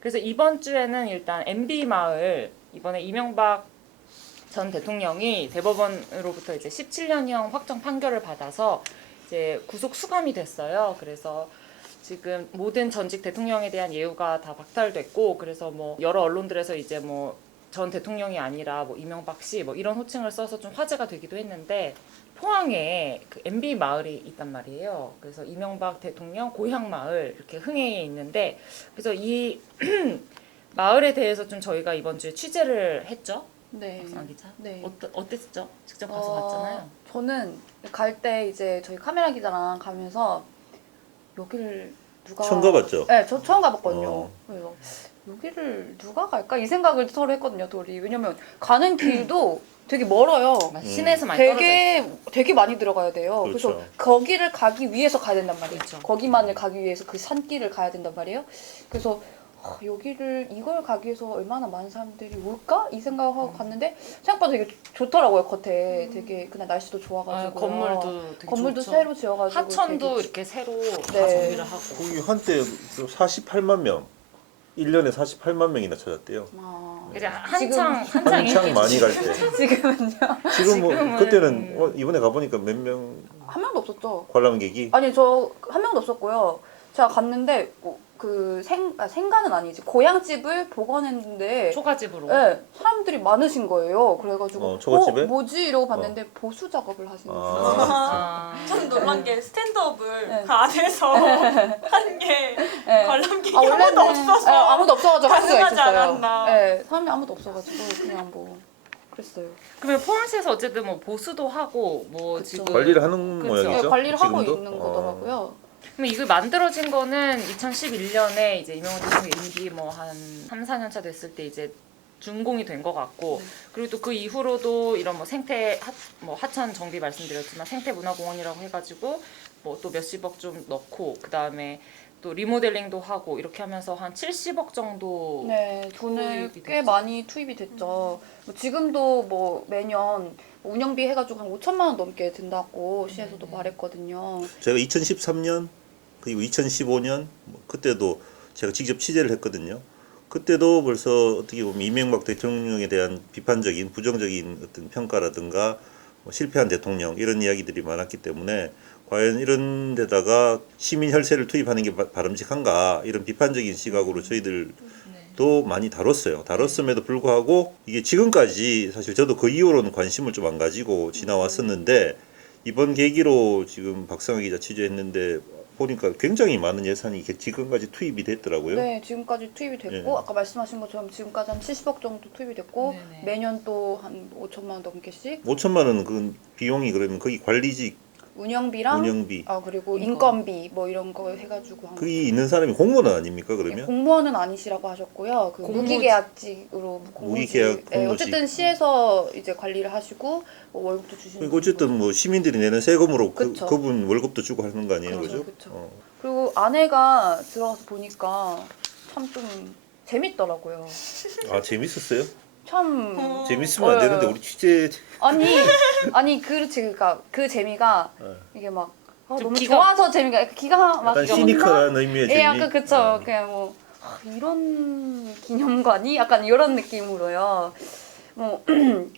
그래서 이번 주에는 일단 MB 마을 이번에 이명박 전 대통령이 대법원으로부터 이제 17년형 확정 판결을 받아서 이제 구속 수감이 됐어요. 그래서 지금 모든 전직 대통령에 대한 예우가 다 박탈됐고, 그래서 뭐 여러 언론들에서 이제 뭐 전 대통령이 아니라 뭐 이명박 씨 뭐 이런 호칭을 써서 좀 화제가 되기도 했는데, 포항에 그 MB 마을이 있단 말이에요. 그래서 이명박 대통령 고향 마을 이렇게 흥해에 있는데, 그래서 이 마을에 대해서 좀 저희가 이번 주에 취재를 했죠. 네. 박선아 기자. 네. 어땠죠? 직접 가서 봤잖아요. 저는 갈 때 이제 저희 카메라 기자랑 가면서 여기를 누가 처음 가봤죠? 네, 저 처음 가봤거든요. 어. 그래서 여기를 누가 갈까 이 생각을 서로 했거든요, 둘이. 왜냐면 가는 길도 되게 멀어요. 시내에서 많이 떨어져 있어요. 되게 많이 들어가야 돼요. 그렇죠. 그래서 거기를 가기 위해서 가야 된단 말이에요. 그렇죠. 거기만을 가기 위해서 그 산길을 가야 된단 말이에요. 그래서 여기를 이걸 가기 위해서 얼마나 많은 사람들이 올까? 이 생각하고 갔는데 생각보다 되게 좋더라고요. 겉에 되게 그날 날씨도 좋아가지고 건물도 되게 건물도 좋죠. 새로 지어가지고 하천도 되게 이렇게 새로 다 네. 정비를 하고. 거기 한때 48만 명, 1년에 48만 명이나 찾았대요. 아, 이제 한창 한창 인기 많이 갈 때. 지금은요? 지금 뭐 지금은- 그때는 이번에 가보니까 몇 명 한 명도 없었죠. 관람객이 아니 저 한 명도 없었고요. 제가 갔는데 생가는 아니지 고향집을 복원했는데 초가집으로. 네, 사람들이 많으신 거예요. 그래가지고 초가집에? 뭐지 이러고 봤는데 보수 작업을 하시는 거예요. 아. 전 놀란 게 스탠드업을 네. 그 안에서 하는 게 네. 관람객이 원래는 아무도 없어서 네, 아무도 없어가지고 할 수가 가능하지 있었어요. 않았나. 네, 사람이 아무도 없어가지고 그냥 뭐 그랬어요. 그러면 포항시에서 어쨌든 뭐 보수도 하고 뭐 그쵸. 지금 관리를 하는 그쵸. 모양이죠. 네, 관리를 하고 지금도? 있는 거더라고요. 그럼 이걸 만들어진 거는 2011년에 이제 이명박 대통령 임기 뭐 한 3, 4년 차 됐을 때 이제 준공이 된 것 같고, 네. 그리고 또 그 이후로도 이런 뭐 하천 정비 말씀드렸지만 생태문화공원이라고 해가지고 뭐 또 몇십억 좀 넣고, 그 다음에 또 리모델링도 하고 이렇게 하면서 한 70억 정도. 네, 돈을 투입이 꽤 됐죠. 많이 투입이 됐죠. 뭐 지금도 뭐 매년 운영비 해가지고 한 5천만 원 넘게 든다고 시에서도 말했거든요. 제가 2013년 그리고 2015년 그때도 제가 직접 취재를 했거든요. 그때도 벌써 어떻게 보면 이명박 대통령에 대한 비판적인 부정적인 어떤 평가라든가 뭐 실패한 대통령 이런 이야기들이 많았기 때문에 과연 이런 데다가 시민 혈세를 투입하는 게 바람직한가 이런 비판적인 시각으로 저희들도 많이 다뤘어요. 다뤘음에도 불구하고 이게 지금까지 사실 저도 그 이후로는 관심을 좀 안 가지고 지나왔었는데, 이번 계기로 지금 박성아 기자 취재했는데 보니까 굉장히 많은 예산이 지금까지 투입이 됐더라고요. 네, 지금까지 투입이 됐고 예. 아까 말씀하신 것처럼 지금까지 한 70억 정도 투입이 됐고 네네. 매년 또 한 5천만 원 넘게씩 5천만 원은 그 비용이 그러면 거기 관리직 운영비랑 운영비 그리고 인건비 뭐 이런 거 해가지고 한 거기 있는 사람이 공무원 아닙니까 예, 그러면? 공무원은 아니시라고 하셨고요. 그 공무직. 무기계약직으로 무기계약 예, 공무직. 어쨌든 시에서 이제 관리를 하시고 뭐 월급도 주시는. 그리고 어쨌든 뭐 시민들이 내는 세금으로 그쵸. 그분 월급도 주고 하는 거 아니에요, 그쵸, 그죠? 그쵸. 그리고 아내가 들어가서 보니까 참 좀 재밌더라고요. 아 재밌었어요? 참 재밌으면 안 되는데 우리 취재 아니 그렇지 그러니까 그 재미가 어. 이게 막 좀 너무 기가- 좋아서 재미가 기가 막 약간 기가 시니컬한 의미의 재미. 예, 약간 그쵸. 어. 그냥 뭐 이런 기념관이 약간 이런 느낌으로요. 뭐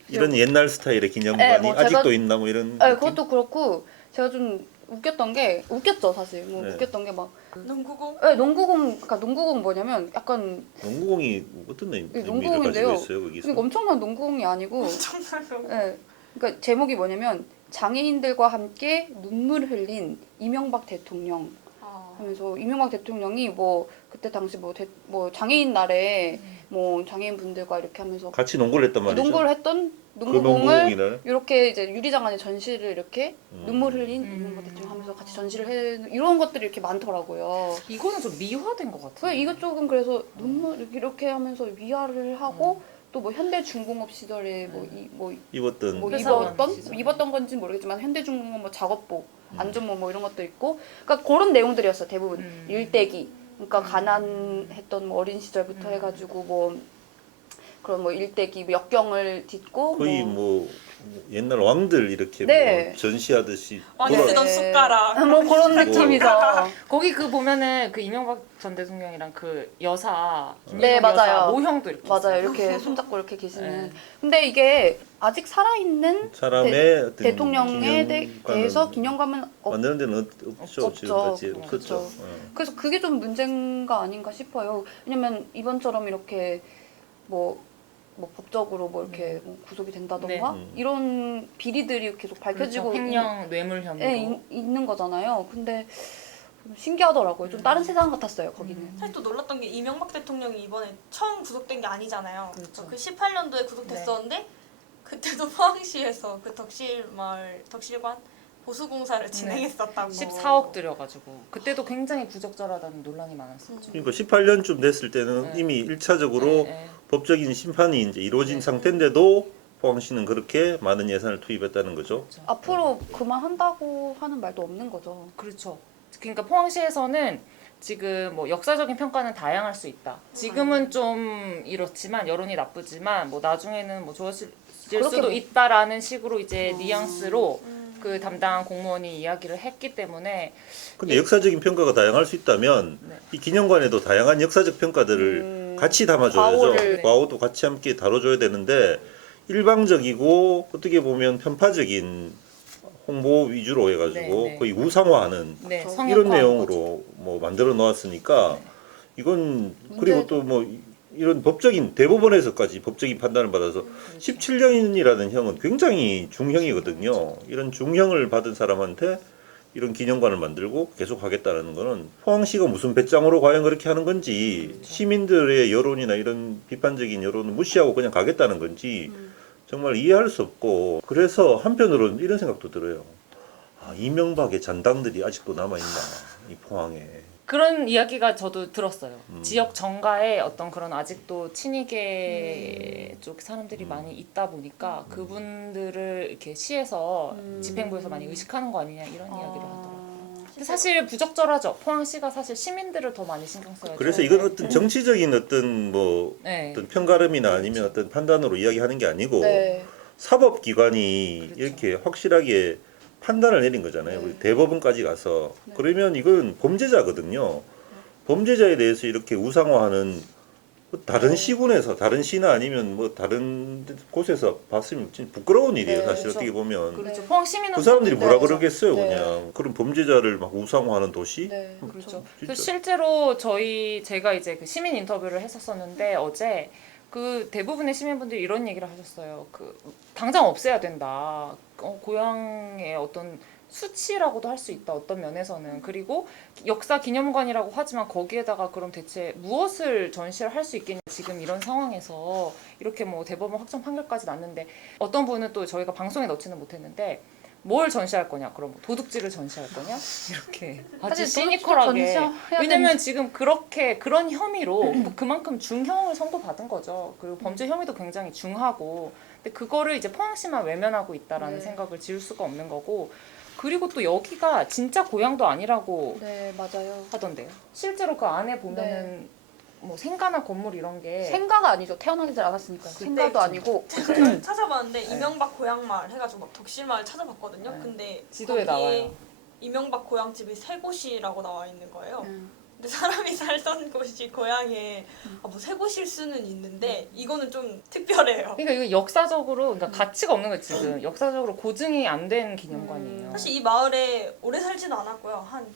이런 옛날 스타일의 기념관이 뭐 아직도 제가- 있나 뭐 이런 네, 느낌? 그것도 그렇고 제가 좀 웃겼죠 사실. 뭐 네. 웃겼던 게 막 농구공 농구공 뭐냐면 약간 농구공이 어떤 의미를 농구공인데요. 가지고 있어요 거기서? 그러니까 엄청난 농구공이 아니고 엄청나요. 예. 그러니까 제목이 뭐냐면 장애인들과 함께 눈물 흘린 이명박 대통령 하면서 이명박 대통령이 뭐 그때 당시 뭐 장애인 날에 뭐 장애인 분들과 이렇게 하면서 같이 농구를 했단 말이죠. 농구를 했던 그 농구공을 농구공이를 이렇게 이제 유리장 안에 전시를 이렇게 눈물 흘린 이명박 대통령 하면서 같이 전시를 해 이런 것들이 이렇게 많더라고요. 이거는 좀 미화된 것 같아요. 이것저것 그래서 눈물 이렇게 하면서 위화를 하고 또 뭐 현대중공업 시절에 입었던 회사원 시절. 입었던 건지 모르겠지만 현대중공업 뭐 작업복, 안전모 뭐 이런 것도 있고, 그러니까 그런 내용들이었어 대부분. 일대기, 그러니까 가난했던 뭐 어린 시절부터 해가지고 뭐 그런 뭐 일대기 역경을 딛고 거의 뭐 옛날 왕들 이렇게 네. 뭐 전시하듯이 왕이 돌아- 쓰던 숟가락. 뭐 그런 느낌이죠. 거기 그 보면은 그 이명박 전 대통령이랑 그 여사 네, 김여정 여사 맞아요. 모형도 이렇게 맞아요. 있어요. 이렇게 손잡고 이렇게 계시는. 네. 근데 이게 아직 살아있는 사람의 어떤 대통령에 기념관은 대해서 기념관은 만드는 데는 없죠. 없죠. 지금까지 그렇죠. 없었죠. 그래서 그게 좀 문제가 아닌가 싶어요. 왜냐면 이번처럼 이렇게 뭐 법적으로 뭐 이렇게 뭐 구속이 된다던가 네. 이런 비리들이 계속 밝혀지고 그렇죠. 횡령 뇌물 혐의로. 있는 거잖아요. 근데 좀 신기하더라고요. 좀 다른 세상 같았어요. 거기는. 사실 또 놀랐던 게 이명박 대통령이 이번에 처음 구속된 게 아니잖아요. 그렇죠. 그 18년도에 구속됐었는데 그때도 포항시에서 그 덕실관 보수공사를 진행했었다고. 14억 들여가지고 그때도 굉장히 부적절하다는 논란이 많았었죠. 그러니까 18년쯤 됐을 때는 네. 이미 1차적으로 네. 법적인 심판이 이제 이루어진 네. 상태인데도 포항시는 그렇게 많은 예산을 투입했다는 거죠. 그렇죠. 앞으로 그만한다고 하는 말도 없는 거죠. 그렇죠. 그러니까 포항시에서는 지금 뭐 역사적인 평가는 다양할 수 있다. 지금은 좀 이렇지만 여론이 나쁘지만 뭐 나중에는 뭐 좋아질 그렇게 수도 뭐- 있다라는 식으로 이제 뉘앙스로 음. 그 담당 공무원이 이야기를 했기 때문에 근데 역사적인 평가가 다양할 수 있다면 네. 이 기념관에도 다양한 역사적 평가들을 같이 담아줘야죠. 과오를- 과오도 같이 함께 다뤄줘야 되는데 일방적이고 어떻게 보면 편파적인 홍보 위주로 해가지고 네, 네. 거의 우상화하는 네, 그렇죠. 성역화하는 이런 거죠. 내용으로 뭐 만들어 놓았으니까 네. 이건 그리고 또 뭐 이런 법적인 대법원에서까지 법적인 판단을 받아서 17년이라는 형은 굉장히 중형이거든요. 이런 중형을 받은 사람한테 이런 기념관을 만들고 계속 하겠다는 거는 포항시가 무슨 배짱으로 과연 그렇게 하는 건지 시민들의 여론이나 이런 비판적인 여론을 무시하고 그냥 가겠다는 건지 정말 이해할 수 없고 그래서 한편으로는 이런 생각도 들어요. 아, 이명박의 잔당들이 아직도 남아있나 이 포항에. 그런 이야기가 저도 들었어요. 지역 정가에 어떤 그런 아직도 친이계 쪽 사람들이 많이 있다 보니까 그분들을 이렇게 시에서 집행부에서 많이 의식하는 거 아니냐 이런 이야기를 하더라고요. 근데 사실 부적절하죠. 포항시가 사실 시민들을 더 많이 신경 써야죠. 그래서 이건 어떤 정치적인 어떤 뭐 네. 어떤 편가름이나 아니면 어떤 판단으로 이야기하는 게 아니고 네. 사법기관이 그렇죠. 이렇게 확실하게 판단을 내린 거잖아요. 네. 우리 대법원까지 가서. 그러면 이건 범죄자거든요. 범죄자에 대해서 이렇게 우상화하는 뭐 다른 시군에서 다른 시나 아니면 뭐 다른 곳에서 봤으면 진짜 부끄러운 일이에요. 네, 사실 그렇죠. 어떻게 보면. 그렇죠. 네. 포항 시민은 그 사람들이 뭐라 네. 그러겠어요, 네. 그냥. 그런 범죄자를 막 우상화하는 도시? 네. 그렇죠. 진짜. 그 실제로 제가 이제 그 시민 인터뷰를 했었었는데 어제 그 대부분의 시민분들이 이런 얘기를 하셨어요. 그 당장 없애야 된다. 고향의 어떤 수치라고도 할 수 있다. 어떤 면에서는. 그리고 역사 기념관이라고 하지만 거기에다가 그럼 대체 무엇을 전시를 할 수 있겠냐. 지금 이런 상황에서 이렇게 뭐 대법원 확정 판결까지 났는데 어떤 분은 또 저희가 방송에 넣지는 못했는데 뭘 전시할 거냐? 그럼 도둑질을 전시할 거냐? 이렇게 아주 사실 시니컬하게. 전시해야 왜냐면 지금 그런 혐의로 그만큼 중형을 선고받은 거죠. 그리고 범죄 혐의도 굉장히 중하고. 근데 그거를 이제 포항시만 외면하고 있다라는 네. 생각을 지울 수가 없는 거고. 그리고 또 여기가 진짜 고향도 아니라고 네, 맞아요. 하던데요. 실제로 그 안에 보면은 뭐 생가나 건물 이런 게 생가가 아니죠. 태어나지도 않았으니까. 생가도 아니고. 제가 찾아봤는데 이명박 고향마을 해가지고 막 덕실마을 찾아봤거든요. 네. 근데 지도에 거기에 나와요. 이명박 고향집이 세 곳이라고 나와 있는 거예요. 음. 근데 사람이 살던 곳이 고향에 뭐 세 곳일 수는 있는데 이거는 좀 특별해요. 그러니까 이거 역사적으로 그러니까 가치가 없는 거예요 지금. 역사적으로 고증이 안 된 기념관이에요. 사실 이 마을에 오래 살지는 않았고요. 한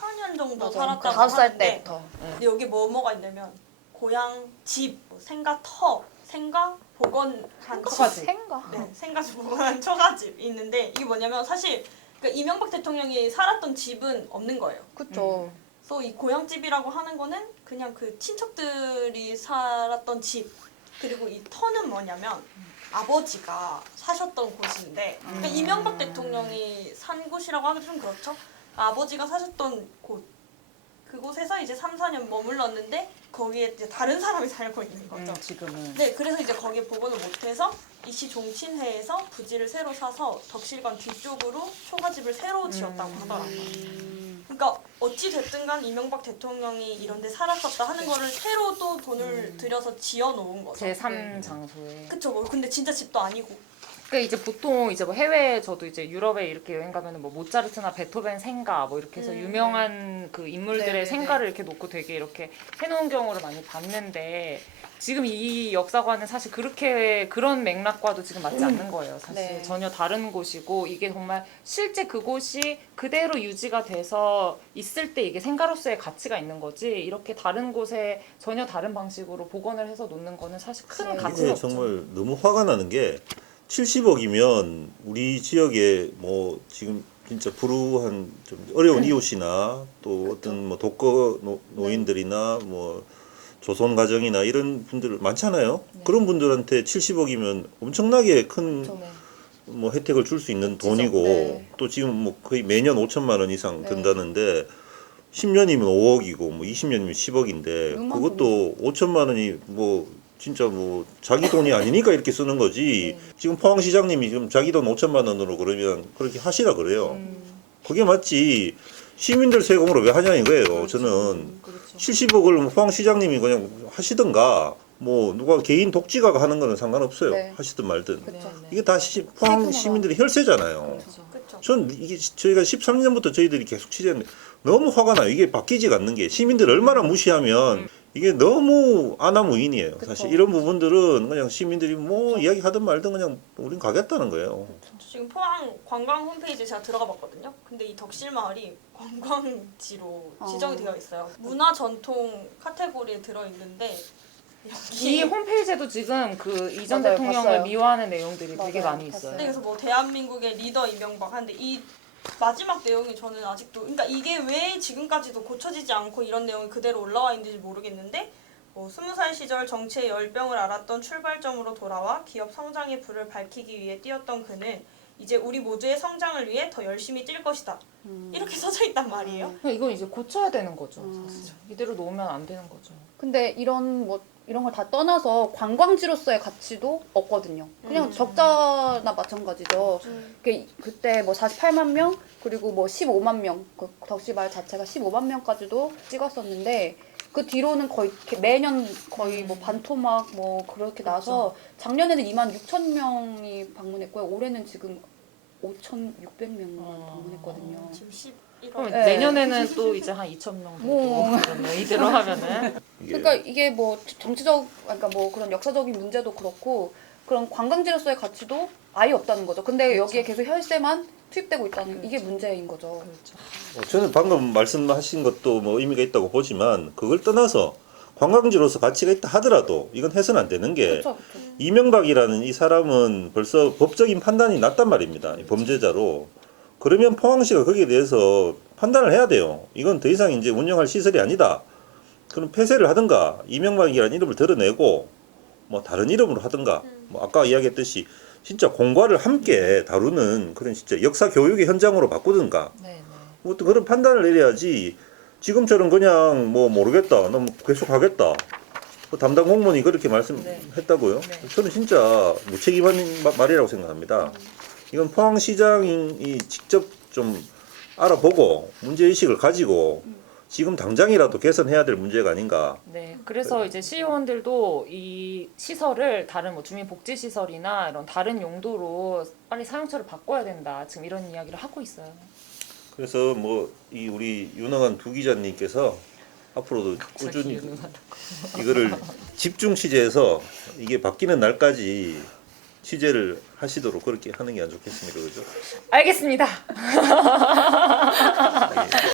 4년 정도 맞아. 살았다고 5살 하는데 때부터. 근데 여기 뭐가 있냐면 고향 집, 뭐 생가 터, 생가 복원한 처가집. 생가. 네, 생가집 복원한 처가집이 있는데 이게 뭐냐면 사실 그러니까 이명박 대통령이 살았던 집은 없는 거예요. 그쵸. 그래서 이 고향집이라고 하는 거는 그냥 그 친척들이 살았던 집 그리고 이 터는 뭐냐면 아버지가 사셨던 곳인데 그러니까 이명박 대통령이 산 곳이라고 하기 좀 그렇죠. 아버지가 사셨던 곳 그곳에서 이제 3, 4년 머물렀는데 거기에 이제 다른 사람이 살고 있는 거죠. 지금은. 네, 그래서 이제 거기에 복원을 못해서 이시 종친회에서 부지를 새로 사서 덕실관 뒤쪽으로 초가집을 새로 지었다고 하더라고요. 그러니까 어찌 됐든 간 이명박 대통령이 이런 데 살았었다 하는 거를 새로 또 돈을 들여서 지어 놓은 거죠. 제3 장소에. 그쵸. 뭐 근데 진짜 집도 아니고. 그러니까 이제 보통 이제 뭐 해외 저도 이제 유럽에 이렇게 여행 가면은 뭐 모차르트나 베토벤 생가 뭐 이렇게 해서 유명한 그 인물들의 네네네. 생가를 이렇게 놓고 되게 이렇게 해놓은 경우를 많이 봤는데 지금 이 역사관은 사실 그렇게 그런 맥락과도 지금 맞지 않는 거예요. 사실 네. 전혀 다른 곳이고 이게 정말 실제 그곳이 그대로 유지가 돼서 있을 때 이게 생가로서의 가치가 있는 거지 이렇게 다른 곳에 전혀 다른 방식으로 복원을 해서 놓는 거는 사실 큰 네. 가치가 이게 없죠. 정말 너무 화가 나는 게 70억이면 우리 지역에 뭐 지금 진짜 불우한 좀 어려운 이웃이나 또 어떤 뭐 독거 노인들이나 뭐 조선 가정이나 이런 분들 많잖아요. 네. 그런 분들한테 70억이면 엄청나게 큰 네. 뭐 혜택을 줄 수 있는 그치죠. 돈이고 네. 또 지금 뭐 거의 매년 5천만 원 이상 네. 든다는데 10년이면 5억이고 뭐 20년이면 10억인데 얼마나 그것도 5천만 원이 뭐 진짜 뭐 자기 돈이 아니니까 이렇게 쓰는 거지. 네. 지금 포항시장님이 지금 자기 돈 5천만 원으로 그러면 그렇게 하시라 그래요. 음. 그게 맞지. 시민들 세금으로 왜 하냐 이거예요. 저는 그렇죠. 70억을 포항시장님이 그냥 하시든가 뭐 누가 개인 독지가가 하는 거는 상관없어요. 네. 하시든 말든. 그쵸. 이게 다 포항 세금으로. 시민들의 혈세잖아요. 그렇죠. 그쵸. 전 이게 저희가 13년부터 저희들이 계속 취재했는데 너무 화가 나요. 이게 바뀌지가 않는 게 시민들 얼마나 무시하면 이게 너무 아나무인이에요. 그쵸. 사실 이런 부분들은 그냥 시민들이 뭐 이야기하든 말든 그냥 우린 가겠다는 거예요. 지금 포항 관광 홈페이지에 제가 들어가 봤거든요. 근데 이 덕실마을이 관광지로 지정이 되어 있어요. 문화 전통 카테고리에 들어 있는데 이 홈페이지에도 지금 그 이전 맞아요, 대통령을 봤어요. 미화하는 내용들이 되게 맞아요, 많이 있어요. 근데 그래서 뭐 대한민국의 리더 이명박 하는데 이 마지막 내용이 저는 아직도 그러니까 이게 왜 지금까지도 고쳐지지 않고 이런 내용이 그대로 올라와 있는지 모르겠는데 뭐 20살 시절 정치의 열병을 알았던 출발점으로 돌아와 기업 성장의 불을 밝히기 위해 뛰었던 그는 이제 우리 모두의 성장을 위해 더 열심히 뛸 것이다. 이렇게 써져 있단 말이에요. 그냥 이건 이제 고쳐야 되는 거죠. 음. 사실 이대로 놓으면 안 되는 거죠. 근데 이런 걸 다 떠나서 관광지로서의 가치도 없거든요. 그냥 적자나 마찬가지죠. 그때 뭐 48만 명 그리고 뭐 15만 명, 그 덕시마을 자체가 15만 명까지도 찍었었는데 그 뒤로는 거의 이렇게 매년 거의 뭐 반토막 뭐 그렇게 나서 작년에는 2만 6천 명이 방문했고요. 올해는 지금 5,600명만 방문했거든요. 지금 11월. 그럼 네. 내년에는 또 이제 한 2천 명 정도 뭐. 그러면 이대로 하면은 이게 그러니까 이게 뭐 정치적, 그러니까 뭐 그런 역사적인 문제도 그렇고 그런 관광지로서의 가치도 아예 없다는 거죠. 근데 여기에 계속 혈세만 투입되고 있다는 이게 문제인 거죠. 그렇죠. 저는 방금 말씀하신 것도 뭐 의미가 있다고 보지만 그걸 떠나서 관광지로서 가치가 있다 하더라도 이건 해서는 안 되는 게 그렇죠. 이명박이라는 이 사람은 벌써 법적인 판단이 났단 말입니다. 이 범죄자로. 그러면 포항시가 거기에 대해서 판단을 해야 돼요. 이건 더 이상 이제 운영할 시설이 아니다. 그럼 폐쇄를 하든가 이명박이라는 이름을 드러내고 뭐 다른 이름으로 하든가 뭐 아까 이야기했듯이 진짜 공과를 함께 다루는 그런 진짜 역사 교육의 현장으로 바꾸든가 네, 네. 뭐 또 그런 판단을 내려야지 지금처럼 그냥 뭐 모르겠다. 너 계속 하겠다. 뭐 담당 공무원이 그렇게 말씀했다고요? 네. 저는 진짜 무책임한 말이라고 생각합니다. 이건 포항시장이 직접 좀 알아보고 문제의식을 가지고 지금 당장이라도 개선해야 될 문제가 아닌가. 네, 그래서 이제 시의원들도 이 시설을 다른 뭐 주민복지시설이나 이런 다른 용도로 빨리 사용처를 바꿔야 된다. 지금 이런 이야기를 하고 있어요. 그래서 뭐 이 우리 유능한 두 기자님께서 앞으로도 꾸준히 이거를 집중 취재해서 이게 바뀌는 날까지 취재를 하시도록 그렇게 하는 게 안 좋겠습니까, 그죠? 알겠습니다.